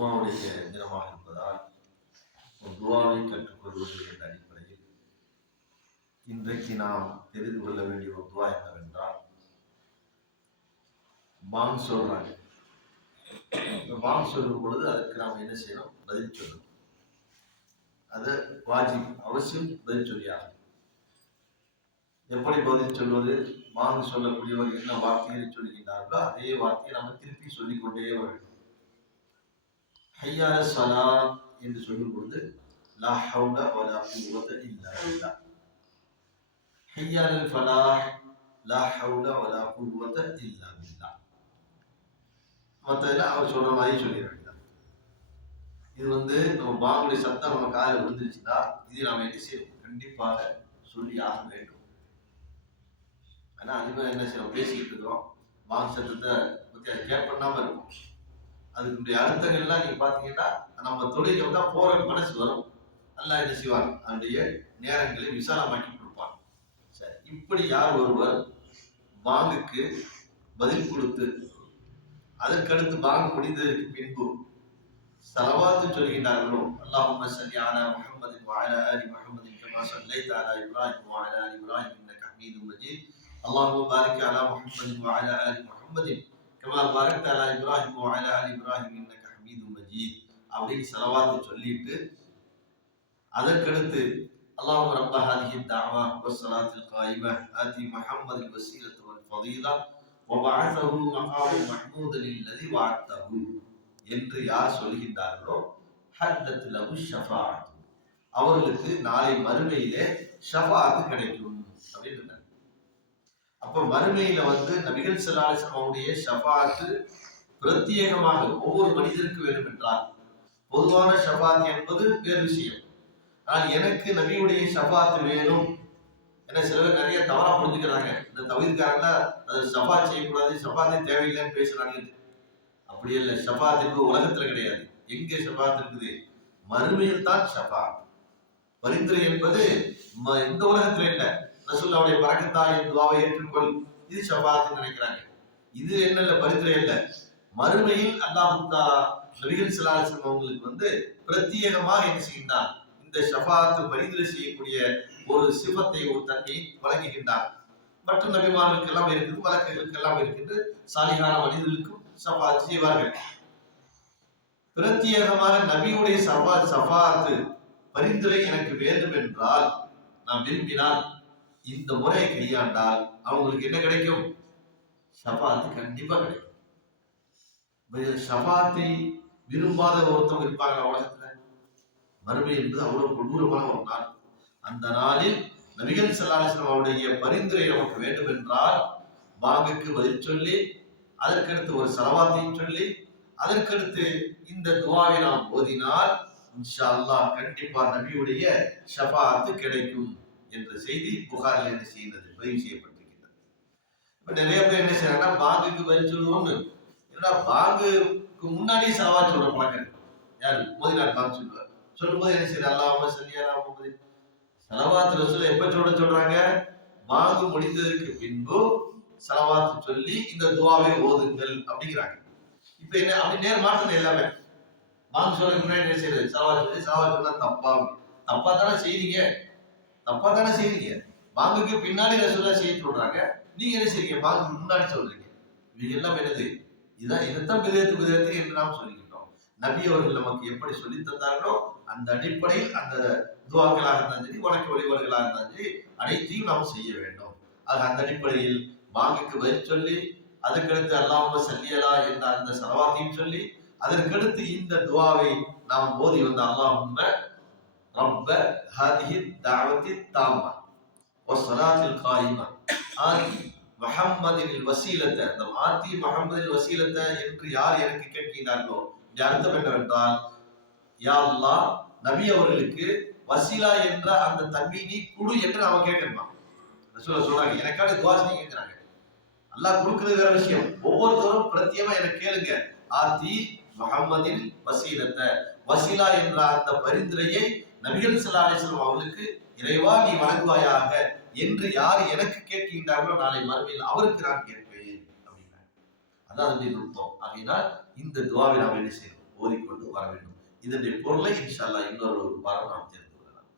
ஜும்மாவுடைய தினமாக இருப்பதால் துவாவை கற்றுக்கொள்வது என்ற அடிப்படையில் இன்றைக்கு நாம் தெரிந்து கொள்ள வேண்டிய ஒரு துவா என்னவென்றால், பாங் சொல்றாங்க. பாங் சொல்லும் பொழுது அதற்கு நாம் என்ன செய்யணும்? பதில் சொல்லணும். அது வாஜிப், அவசியம் பதில் சொல்லியாகும். எப்படி பதில் சொல்வது? பாங் சொல்லக்கூடியவர் என்ன வார்த்தையை சொல்கின்றார்களோ அதே வார்த்தையை நம்ம திருப்பி சொல்லிக்கொண்டே வேண்டும். ஹய்யா அலா ஸலாத் என்று சொல்லும் பொழுது லா ஹவுல வலா குவத இல்லா பில்லாஹ். ஹய்யா அலல் ஃபலாஹ் லா ஹவுல வலா குவத இல்லா பில்லாஹ். மற்றதெல்லாம் அவர் சொல்ற மாதிரி சொல்லிட வேண்டியதான். இது நம்ம பாங்குடைய சத்தம் நம்ம காலில் விழுந்துருச்சுன்னா இது நாம் என்ன செய்யணும்? கண்டிப்பாக சொல்லி ஆக வேண்டும். ஆனா அதிகமாக என்ன செய்யணும்? பேசிக்கிட்டு இருக்கிறோம், பாங்கு சத்தத்தை பற்றி அதை கேர் பண்ணாம இருக்கும். அதுக்குடைய அர்த்தங்கள்லாம் நீங்க பாத்தீங்கன்னா நம்ம தொழிலுக்கு தான் போற மனசு வரும். அல்லாஹ் என்ன செய்வான்? அதனுடைய நேரங்களை விசாலமாக்கி கொடுப்பான். சரி, இப்படி யார் ஒருவர் பாங்குக்கு பதில் கொடுத்து அதற்கடுத்து பாங்கு முடிந்ததற்கு பின்பு ஸலவாத்து சொல்கின்றார்களோ, அல்லாஹும்ம ஸல்லி அலா முஹம்மதின் வ அலா ஆலி முஹம்மதின் கமா ஸல்லைத அலா இப்ராஹிம் வ அலா ஆலி இப்ராஹிம் இன்னக ஹமீதும் மஜீத். அல்லாஹும்ம பாரிக் அலா முஹம்மதின் வ அலா ஆலி முஹம்மதின் கமா பாரக்த அலா இப்ராஹிம் வ அலா ஆலி இப்ராஹிம் இன்னக ஹமீதும் மஜீத் அப்படின்னு ஸலவாத்து சொல்லிட்டு அதற்கடுத்து அல்லாஹும்ம ரப்ப ஹாதிஹி தஅவா வஸ்ஸலாத்தில் காயிமா ஆதி முஹம்மதில் வஸீலத வல் ஃபதீலா வபஅஸஹு மகாமல் மஹ்மூதன் அல்லதி வஅதஹு என்று யார் சொல்கின்றார்களோ ஹத்தத் லஹு ஷஃபாஅத், அவர்களுக்கு நாளை மறுமையிலே ஷஃபாஅத் கிடைக்கும் அப்படின்னு. அப்ப மறுமையில நபிகள் ஸல்லல்லாஹு அலைஹி வஸல்லம் அவருடைய ஷஃபாஅத் பிரத்யேகமாக ஒவ்வொரு மனிதருக்கு வேண்டும் என்றால், பொதுவான ஷஃபாஅத் என்பது வேறு விஷயம். ஆனால் எனக்கு நபியுடைய ஷஃபாஅத் வேணும் என சில பேர் நிறைய தவறா புரிஞ்சுக்கிறாங்க. இந்த தவீர்காரங்க அது ஷஃபாஅத் செய்யக்கூடாது, ஷஃபாஅத்தே தேவையில்லைன்னு பேசுறாங்க. அப்படி இல்லை, ஷஃபாஅத் என்பது உலகத்துல கிடையாது. எங்கே ஷஃபாஅத் இருக்குது? மறுமையில் தான் ஷஃபாஅத். பரிந்துரை என்பது இந்த உலகத்துல இல்லை. ரசூலுல்லாஹ்வுடைய பரக்கத்தால் என் துஆவை ஏற்றுக்கொள், இது ஷஃபாஅத் நினைக்கிறாங்க. இது என்னல்ல, பரிந்துரை அல்ல. மறுமையில் அல்லாஹ் தஆலா நபிகள் ஸல்லல்லாஹு அலைஹி வஸல்லம் அவங்களுக்கு பிரத்யேகமாக என்ன செய்கின்றார்? இந்த ஷஃபாஅத் பரிந்துரை செய்யக்கூடிய ஒரு சிஃபத்தை, ஒரு தன்மையை வழங்குகின்றார். மற்ற நபிமார்களுக்கு எல்லாம் இருக்குது, மலக்குகளுக்கு எல்லாம் இருக்குது, சாலிஹான மனிதர்களுக்கும் ஷஃபாஅத் செய்வார்கள். பிரத்யேகமாக நபியுடைய ஷஃபாஅத் பரிந்துரை எனக்கு வேண்டும் என்றால், நாம் விரும்பினால் இந்த முறையை கையாண்டால் அவங்களுக்கு என்ன கிடைக்கும்? ஷஃபாஅத் கண்டிப்பா கிடைக்கும். ஷஃபாஅத்தை விரும்பாத ஒருத்தவங்க இருப்பாங்க உலகத்துல. மறுமை என்பது அவ்வளவு கொடூரமான ஒரு நாள். அந்த நாளில் நபிகள் ஸல்லல்லாஹு அலைஹி வஸல்லம் அவருடைய பரிந்துரை நமக்கு வேண்டும் என்றால், பாங்குக்கு பதில் சொல்லி அதற்கடுத்து ஒரு ஸலவாத்தையும் சொல்லி அதற்கடுத்து இந்த துஆவை நாம் ஓதினால் இன்ஷா அல்லாஹ் கண்டிப்பா நபியுடைய ஷஃபாஅத் கிடைக்கும் என்ற செய்தி புகாரில் என்ன செய்கிறது? பதிவு செய்யப்பட்டிருக்கிறது. இப்ப நிறைய பேர் என்ன செய்யறாங்கன்னா, பாங்குக்கு பதில் சொல்லுவோம்னு, ஏன்னா பாங்குக்கு முன்னாடியே ஸலவாத் சொல்ற பழக்கம். யாரு? மோதினார் பாங்கு சொல்லுவார். சொல்லும்போது என்ன செய்யறாங்க? அல்லாஹும்ம ஸல்லி அலா முஹம்மதின். ஸலவாத் ரசூல் எப்ப சொல்றாங்க? பாங்கு முடிந்ததற்கு பின்பு ஸலவாத் சொல்லி இந்த துஆவை ஓதுங்கள் அப்படிங்கிறாங்க. இப்ப என்ன அப்படி நேர் மாற்றம் எல்லாமே. பாங்கு சொல்ல முன்னாடி என்ன செய்யறது? ஸலவாத் சொன்னா தப்பா தானே செய்றீங்க. பாங்குக்கு பின்னாடி ரசூலுல்லாஹ் செய்ய சொல்றாங்க, நீங்க என்ன செய்றீங்க? பாங்குக்கு முன்னாடி சொல்றீங்க. இது எல்லாம் என்னது? இதைத்தான் பிதஅத் என்று நாம் சொல்லிக்கிட்டோம். நபி அவர்கள் நமக்கு எப்படி சொல்லி தந்தார்களோ அந்த அடிப்படையில் அந்த துஆக்களாக இருந்தாலும் சரி, வணக்க வழிபாடுகளாக இருந்தாலும் சரி, அனைத்தையும் நாம் செய்ய வேண்டும். ஆக அந்த அடிப்படையில் பாங்குக்கு பதில் சொல்லி அதற்கடுத்து அல்லாஹும்ம ஸல்லி அலா என்ற அந்த ஸலவாத்தையும் சொல்லி அதற்கடுத்து இந்த துஆவை நாம் ஓதி வந்த அல்லாஹும்ம ரப்ப ஹாதிஹி தஅவத்தி தாம்மா வஸ்ஸலாத்தில் காயிமா ஆதி முஹம்மதில் வஸீலத, அந்த ஆதி முஹம்மதில் வஸீலத என்று யார் எனக்கு கேட்கிறார்களோ, இந்த அர்த்தம் என்னவென்றால், யா அல்லாஹ் நபி அவர்களுக்கு வசீலா என்ற அந்த தன்மையை நீ குடு என்று நாம கேட்கணுமா? ரசூலுல்லாஹ் சொல்றாங்க, எனக்கான துஆ செய்யுங்க கேக்குறாங்க. அல்லாஹ் கொடுக்கிறது வேற விஷயம். ஒவ்வொருத்தரும் பிரத்யேகமா எனக்கு கேளுங்க. ஆதி முஹம்மதில் வஸீலத, வசீலா என்ற அந்த பரிந்துரையை நபிகள் ஸல்லல்லாஹு அலைஹி வஸல்லம் அவர்களுக்கு இறைவா நீ வழங்குவாயாக என்று யார் எனக்கு கேட்கின்றார்களோ நாளை மறுமையில் அவருக்கு நான் கேட்பேன் அப்படின்னாங்க. அதான் அதனுடைய நுட்பம். ஆகையினால் இந்த துஆவை நாம் என்ன செய்யணும்? ஓதிக்கொண்டு வர வேண்டும். இதனுடைய பொருளை இன்ஷா அல்லாஹ் இன்னொரு வாரம் நாம் தெரிந்து கொள்ளலாம்.